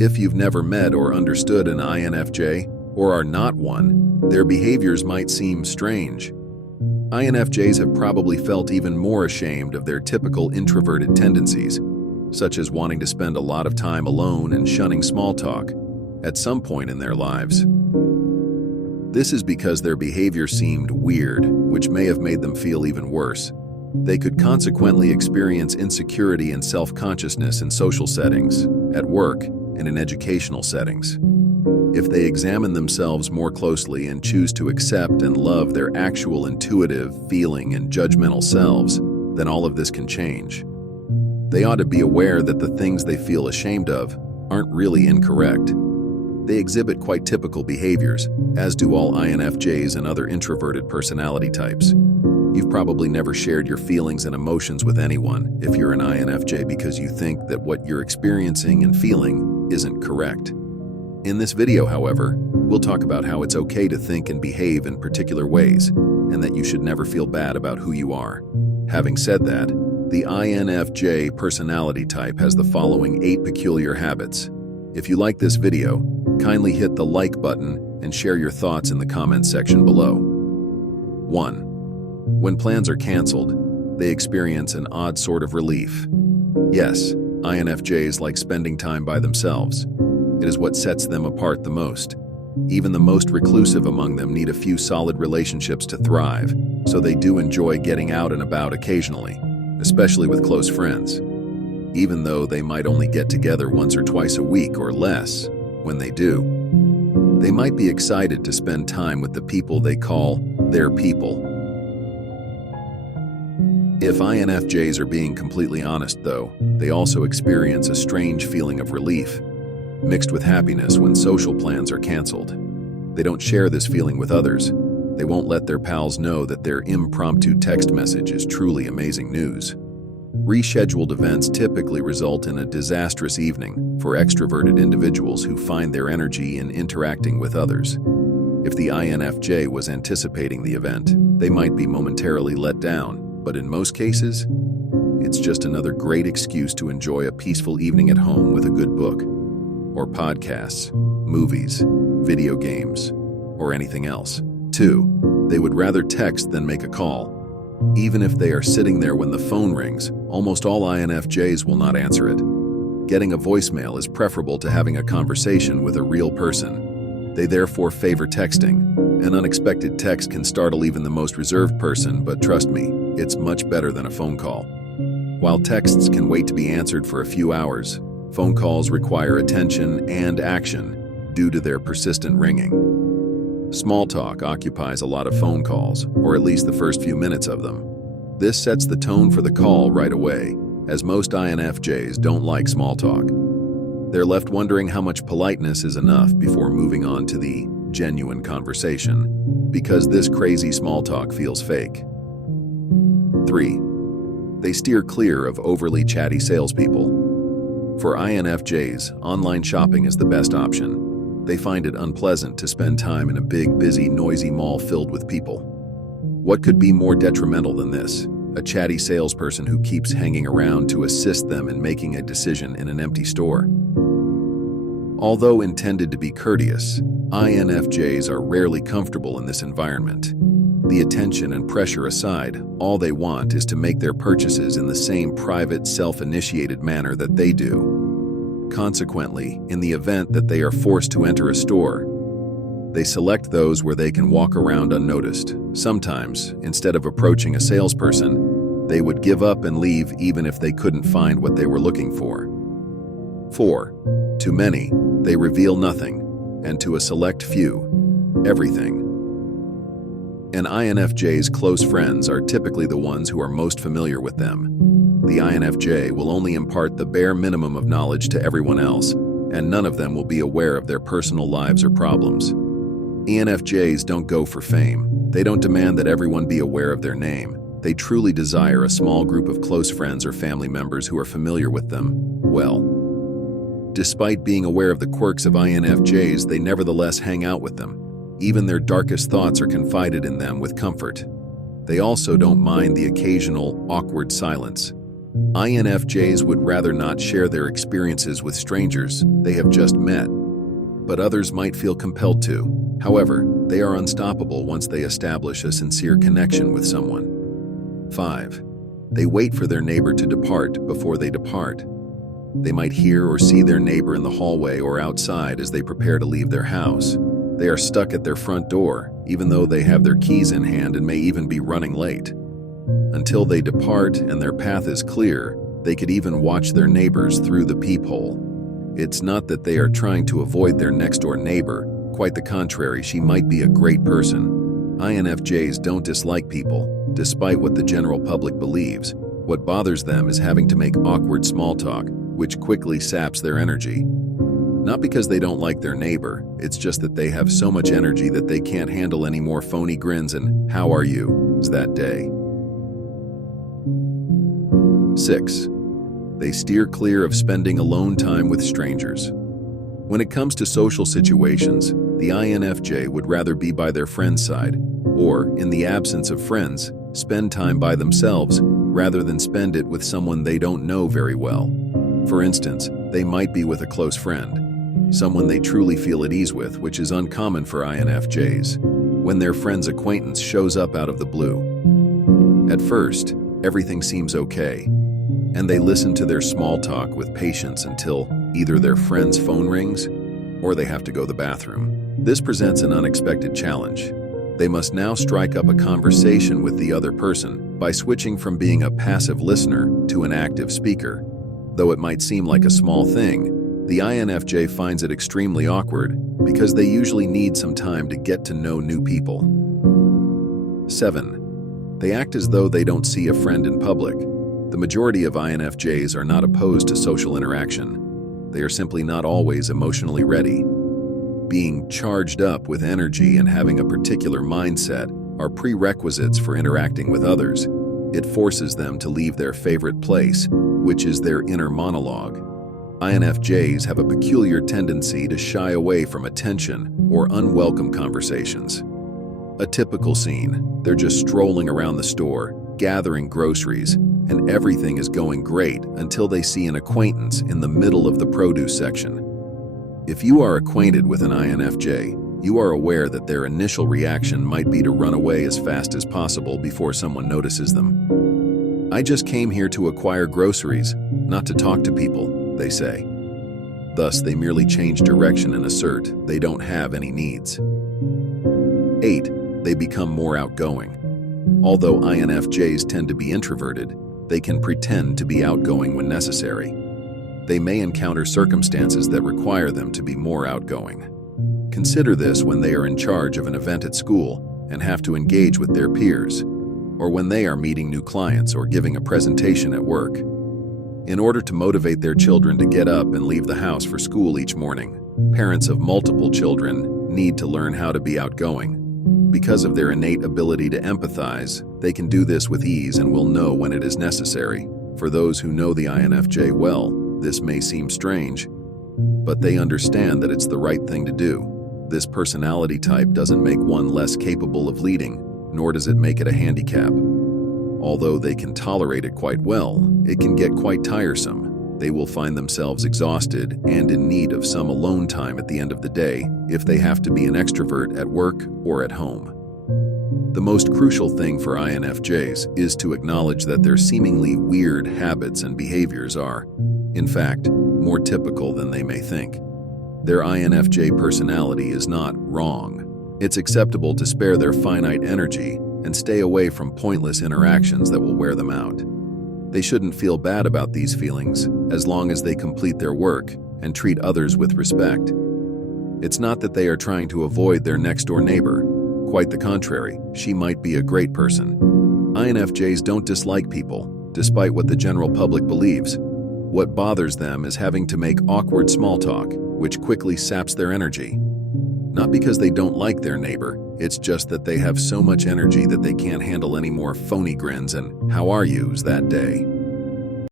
If you've never met or understood an INFJ, or are not one, their behaviors might seem strange. INFJs have probably felt even more ashamed of their typical introverted tendencies, such as wanting to spend a lot of time alone and shunning small talk, at some point in their lives. This is because their behavior seemed weird, which may have made them feel even worse. They could consequently experience insecurity and self-consciousness in social settings, at work, and in educational settings. If they examine themselves more closely and choose to accept and love their actual intuitive, feeling, and judgmental selves, then all of this can change. They ought to be aware that the things they feel ashamed of aren't really incorrect. They exhibit quite typical behaviors, as do all INFJs and other introverted personality types. You've probably never shared your feelings and emotions with anyone if you're an INFJ because you think that what you're experiencing and feeling isn't correct. In this video, however, we'll talk about how it's okay to think and behave in particular ways, and that you should never feel bad about who you are. Having said that, the INFJ personality type has the following 8 peculiar habits. If you like this video, kindly hit the like button and share your thoughts in the comments section below. 1. When plans are canceled, they experience an odd sort of relief. Yes, INFJs like spending time by themselves. It is what sets them apart the most. Even the most reclusive among them need a few solid relationships to thrive, so they do enjoy getting out and about occasionally, especially with close friends. Even though they might only get together once or twice a week or less, when they do, they might be excited to spend time with the people they call their people. If INFJs are being completely honest, though, they also experience a strange feeling of relief, mixed with happiness when social plans are canceled. They don't share this feeling with others. They won't let their pals know that their impromptu text message is truly amazing news. Rescheduled events typically result in a disastrous evening for extroverted individuals who find their energy in interacting with others. If the INFJ was anticipating the event, they might be momentarily let down, but in most cases, it's just another great excuse to enjoy a peaceful evening at home with a good book, or podcasts, movies, video games, or anything else. 2. They would rather text than make a call. Even if they are sitting there when the phone rings, almost all INFJs will not answer it. Getting a voicemail is preferable to having a conversation with a real person. They therefore favor texting. An unexpected text can startle even the most reserved person, but trust me, it's much better than a phone call. While texts can wait to be answered for a few hours, phone calls require attention and action due to their persistent ringing. Small talk occupies a lot of phone calls, or at least the first few minutes of them. This sets the tone for the call right away, as most INFJs don't like small talk. They're left wondering how much politeness is enough before moving on to the genuine conversation, because this crazy small talk feels fake. 3. They steer clear of overly chatty salespeople. For INFJs, online shopping is the best option. They find it unpleasant to spend time in a big, busy, noisy mall filled with people. What could be more detrimental than this? A chatty salesperson who keeps hanging around to assist them in making a decision in an empty store. Although intended to be courteous, INFJs are rarely comfortable in this environment. The attention and pressure aside, all they want is to make their purchases in the same private, self-initiated manner that they do. Consequently, in the event that they are forced to enter a store, they select those where they can walk around unnoticed. Sometimes, instead of approaching a salesperson, they would give up and leave even if they couldn't find what they were looking for. 4. To many, they reveal nothing, and to a select few, everything. An INFJ's close friends are typically the ones who are most familiar with them. The INFJ will only impart the bare minimum of knowledge to everyone else, and none of them will be aware of their personal lives or problems. ENFJs don't go for fame. They don't demand that everyone be aware of their name. They truly desire a small group of close friends or family members who are familiar with them well. Despite being aware of the quirks of INFJs, they nevertheless hang out with them. Even their darkest thoughts are confided in them with comfort. They also don't mind the occasional awkward silence. INFJs would rather not share their experiences with strangers they have just met, but others might feel compelled to. However, they are unstoppable once they establish a sincere connection with someone. 5. They wait for their neighbor to depart before they depart. They might hear or see their neighbor in the hallway or outside as they prepare to leave their house. They are stuck at their front door, even though they have their keys in hand and may even be running late. Until they depart and their path is clear, they could even watch their neighbors through the peephole. It's not that they are trying to avoid their next-door neighbor. Quite the contrary, she might be a great person. INFJs don't dislike people, despite what the general public believes. What bothers them is having to make awkward small talk, which quickly saps their energy. Not because they don't like their neighbor, it's just that they have so much energy that they can't handle any more phony grins and "how are you?" that day. 6. They steer clear of spending alone time with strangers. When it comes to social situations, the INFJ would rather be by their friend's side, or, in the absence of friends, spend time by themselves rather than spend it with someone they don't know very well. For instance, they might be with a close friend, someone they truly feel at ease with, which is uncommon for INFJs, when their friend's acquaintance shows up out of the blue. At first, everything seems okay, and they listen to their small talk with patience until either their friend's phone rings or they have to go to the bathroom. This presents an unexpected challenge. They must now strike up a conversation with the other person by switching from being a passive listener to an active speaker. Though it might seem like a small thing, the INFJ finds it extremely awkward because they usually need some time to get to know new people. 7. They act as though they don't see a friend in public. The majority of INFJs are not opposed to social interaction. They are simply not always emotionally ready. Being charged up with energy and having a particular mindset are prerequisites for interacting with others. It forces them to leave their favorite place, which is their inner monologue. INFJs have a peculiar tendency to shy away from attention or unwelcome conversations. A typical scene: they're just strolling around the store, gathering groceries, and everything is going great until they see an acquaintance in the middle of the produce section. If you are acquainted with an INFJ, you are aware that their initial reaction might be to run away as fast as possible before someone notices them. "I just came here to acquire groceries, not to talk to people," they say. Thus, they merely change direction and assert they don't have any needs. 8. They become more outgoing. Although INFJs tend to be introverted, they can pretend to be outgoing when necessary. They may encounter circumstances that require them to be more outgoing. Consider this when they are in charge of an event at school and have to engage with their peers, or when they are meeting new clients or giving a presentation at work. In order to motivate their children to get up and leave the house for school each morning, parents of multiple children need to learn how to be outgoing. Because of their innate ability to empathize, they can do this with ease and will know when it is necessary. For those who know the INFJ well, this may seem strange, but they understand that it's the right thing to do. This personality type doesn't make one less capable of leading, nor does it make it a handicap. Although they can tolerate it quite well, it can get quite tiresome. They will find themselves exhausted and in need of some alone time at the end of the day if they have to be an extrovert at work or at home. The most crucial thing for INFJs is to acknowledge that their seemingly weird habits and behaviors are, in fact, more typical than they may think. Their INFJ personality is not wrong. It's acceptable to spare their finite energy and stay away from pointless interactions that will wear them out. They shouldn't feel bad about these feelings as long as they complete their work and treat others with respect. It's not that they are trying to avoid their next-door neighbor. Quite the contrary, she might be a great person. INFJs don't dislike people, despite what the general public believes. What bothers them is having to make awkward small talk, which quickly saps their energy. Not because they don't like their neighbor, it's just that they have so much energy that they can't handle any more phony grins and "how are yous" that day.